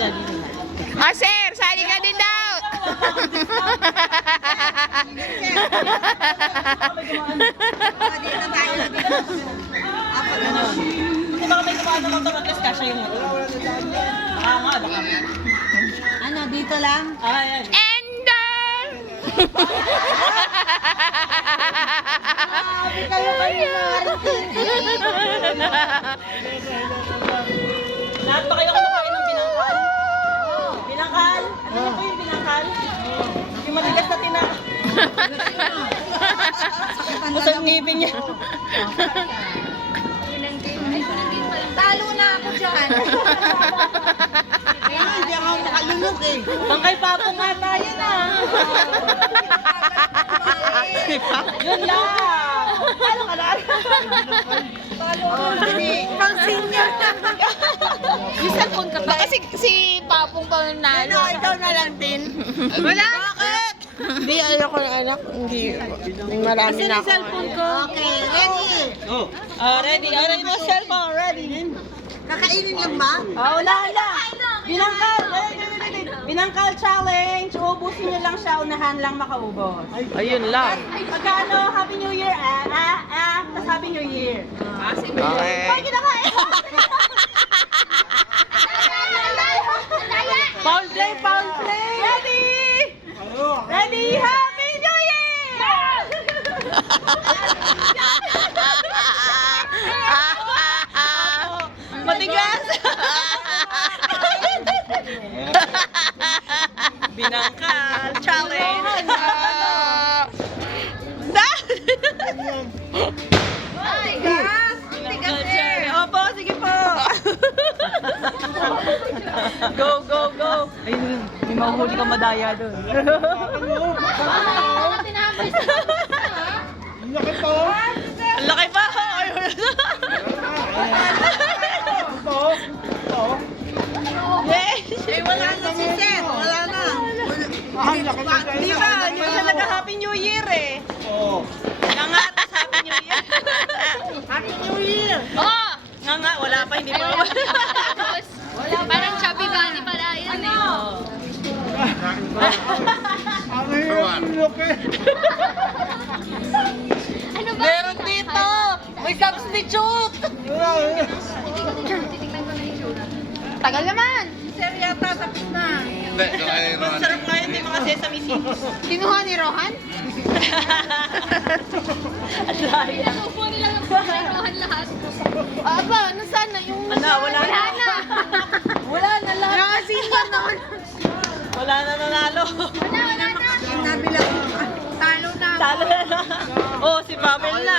daddy. Ah, sir, sali ka din daw. Dito tayo. Apa ganun? Kasi baka may kumaan ng motor at least kasha yung motor. Baka nga, baka. Ano, dito lang? Ah, yan. Ender! Kayo Lahat ba kayo kumakain ng binangkal? Binangkal? Ano po yung binangkal? Yung matigas na tina. Busog ngipin niya. Talo na ako dyan. Hindi ako makalunok eh. Bangkay papo nga tayo na. Yun lang. Talo ka na. Pang senior na. Yung cellphone ka pa. Kasi si Papong pa nanalo. Ano, ikaw na lang din. Wala. Bakit? Hindi, ayoko ng anak. Hindi. May marami na ako. Cellphone ko. Okay, ready. Ready. Ready mo cellphone. Ready. Kakainin lang ba? Wala. Binangkal. Binangkal challenge. Ubusin niyo lang siya. Unahan lang makaubos. Ayun lang. Pagkano, Happy New Year, tapos Happy New Year. Okay. Ay, kinakain! Foul play! Ready! Ready, Happy New Year! Matigas! Binangkal challenge! Opo, sige po. Go. Ayun, may mahuhuli ka madaya doon. Ang laki pa. Yes. Wala na si Seth. Wala na. Di ba? Hindi siya nag-Happy New Year eh. Oo. Nga, tas Happy New Year. Happy New Year. Oh! Nga, wala pa, hindi pa. Parang chubby bunny pala yan eh. Ano ba? Meron dito. May substitute. Tagal naman. Sir yata tapos na. Masarap nga yun, yung mga sesame seeds. Kinuha ni Rohan? Pinasupo nila ng buhay Rohan lahat. Aba, nasaan na yung... Wala na. Wala na lahat. Nakasipan na. Wala na nanalo. Wala na. Nabilang talo na. Talo na. Oh, si Pavel na.